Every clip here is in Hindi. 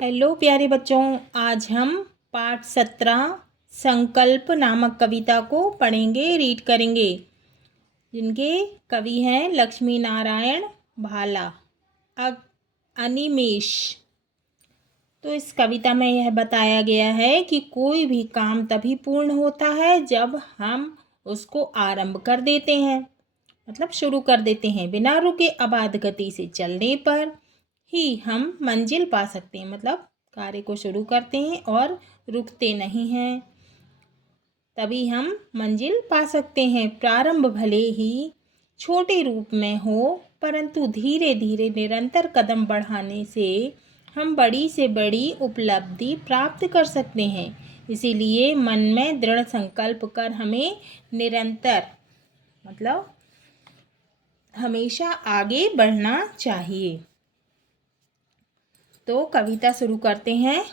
हेलो प्यारे बच्चों, आज हम पाठ 17 संकल्प नामक कविता को पढ़ेंगे, रीड करेंगे, जिनके कवि हैं लक्ष्मी नारायण भाला। अनिमेष। तो इस कविता में यह बताया गया है कि कोई भी काम तभी पूर्ण होता है जब हम उसको आरंभ कर देते हैं, मतलब शुरू कर देते हैं। बिना रुके अबाध गति से चलने पर ही हम मंजिल पा सकते हैं, मतलब कार्य को शुरू करते हैं और रुकते नहीं हैं, तभी हम मंजिल पा सकते हैं। प्रारंभ भले ही छोटे रूप में हो, परंतु धीरे धीरे निरंतर कदम बढ़ाने से हम बड़ी से बड़ी उपलब्धि प्राप्त कर सकते हैं। इसीलिए मन में दृढ़ संकल्प कर हमें निरंतर, मतलब हमेशा आगे बढ़ना चाहिए। तो कविता शुरू करते हैं।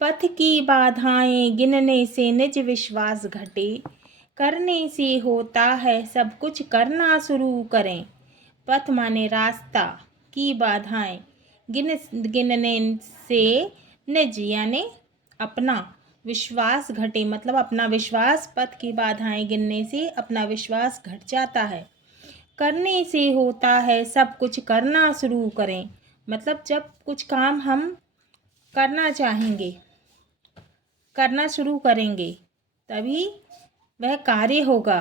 पथ की बाधाएं गिनने से निज विश्वास घटे, करने से होता है सब कुछ, करना शुरू करें। पथ माने रास्ता, की बाधाएं गिनने से निज यानी अपना विश्वास घटे, मतलब अपना विश्वास, पथ की बाधाएं गिनने से अपना विश्वास घट जाता है। करने से होता है सब कुछ, करना शुरू करें, मतलब जब कुछ काम हम करना चाहेंगे, करना शुरू करेंगे, तभी वह कार्य होगा।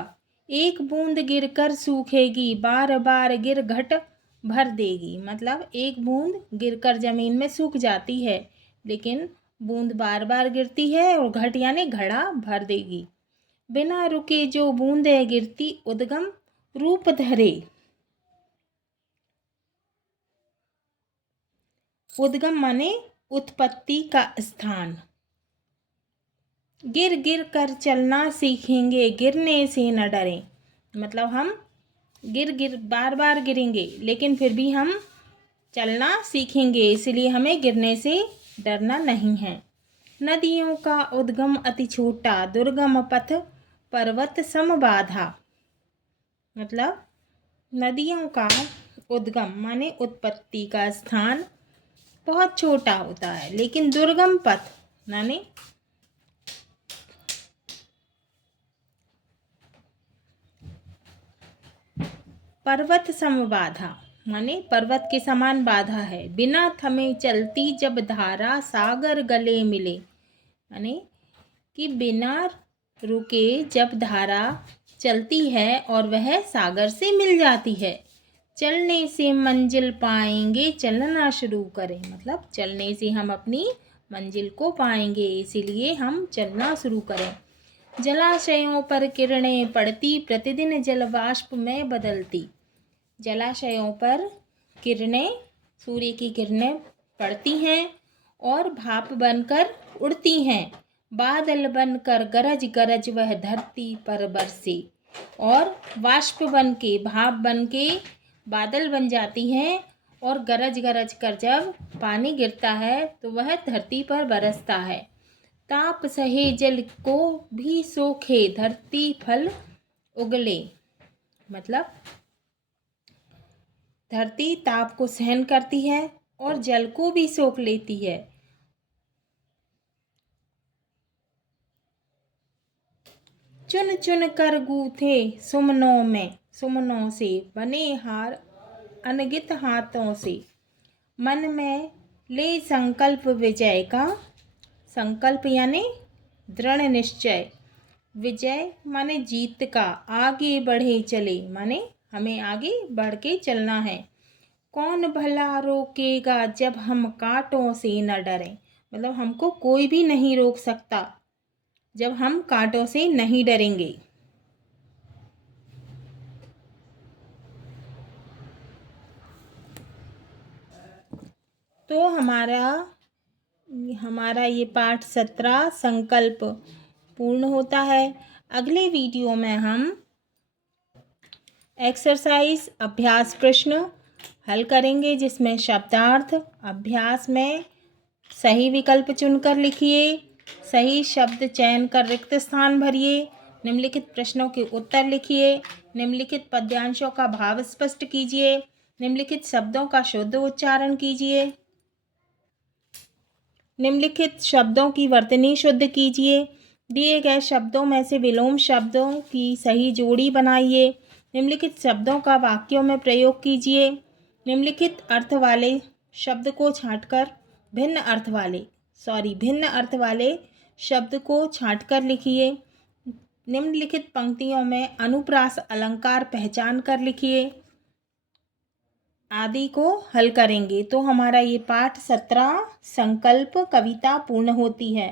एक बूंद गिरकर सूखेगी, बार बार गिर घट भर देगी, मतलब एक बूंद गिरकर जमीन में सूख जाती है, लेकिन बूंद बार बार गिरती है और घट यानी घड़ा भर देगी। बिना रुके जो बूंदे गिरती, उद्गम रूप धरे। उद्गम माने उत्पत्ति का स्थान। गिर गिर कर चलना सीखेंगे, गिरने से न डरें, मतलब हम बार बार गिरेंगे, लेकिन फिर भी हम चलना सीखेंगे, इसलिए हमें गिरने से डरना नहीं है। नदियों का उद्गम अति छोटा, दुर्गम पथ पर्वत सम बाधा, मतलब नदियों का उद्गम माने उत्पत्ति का स्थान बहुत छोटा होता है, लेकिन दुर्गम पथ माने पर्वत सम बाधा, माने पर्वत के समान बाधा है। बिना थमे चलती जब धारा, सागर गले मिले, माने कि बिना रुके जब धारा चलती है और वह सागर से मिल जाती है। चलने से मंजिल पाएंगे, चलना शुरू करें, मतलब चलने से हम अपनी मंजिल को पाएंगे, इसीलिए हम चलना शुरू करें। जलाशयों पर किरणें पड़ती, प्रतिदिन जल वाष्प में बदलती। जलाशयों पर किरणें, सूर्य की किरणें पड़ती हैं और भाप बनकर उड़ती हैं। बादल बनकर गरज गरज वह धरती पर बरसे, और वाष्प बन के, भाप बन के बादल बन जाती हैं, और गरज गरज कर जब पानी गिरता है तो वह धरती पर बरसता है। ताप सहे जल को भी सोखे, धरती फल उगले, मतलब धरती ताप को सहन करती है और जल को भी सोख लेती है। चुन चुन कर गूथे सुमनों में, सुमनों से बने हार अनगित हाथों से। मन में ले संकल्प विजय का, संकल्प यानी दृढ़ निश्चय, विजय माने जीत का, आगे बढ़े चले माने हमें आगे बढ़ के चलना है। कौन भला रोकेगा जब हम कांटों से न डरें, मतलब हमको कोई भी नहीं रोक सकता जब हम कांटों से नहीं डरेंगे। तो हमारा ये पाठ 17 संकल्प पूर्ण होता है। अगले वीडियो में हम एक्सरसाइज अभ्यास प्रश्न हल करेंगे, जिसमें शब्दार्थ अभ्यास में सही विकल्प चुनकर लिखिए, सही शब्द चयन कर रिक्त स्थान भरिए, निम्नलिखित प्रश्नों के उत्तर लिखिए, निम्नलिखित पद्यांशों का भाव स्पष्ट कीजिए, निम्नलिखित शब्दों का शुद्ध उच्चारण कीजिए। निम्नलिखित शब्दों की वर्तनी शुद्ध कीजिए। दिए गए शब्दों में से विलोम शब्दों की सही जोड़ी बनाइए। निम्नलिखित शब्दों का वाक्यों में प्रयोग कीजिए। निम्नलिखित अर्थ वाले शब्द को छांटकर भिन्न अर्थ वाले शब्द को छांटकर लिखिए। निम्नलिखित पंक्तियों में अनुप्रास अलंकार पहचान कर लिखिए। आदि को हल करेंगे तो हमारा ये पाठ 17 संकल्प कविता पूर्ण होती है।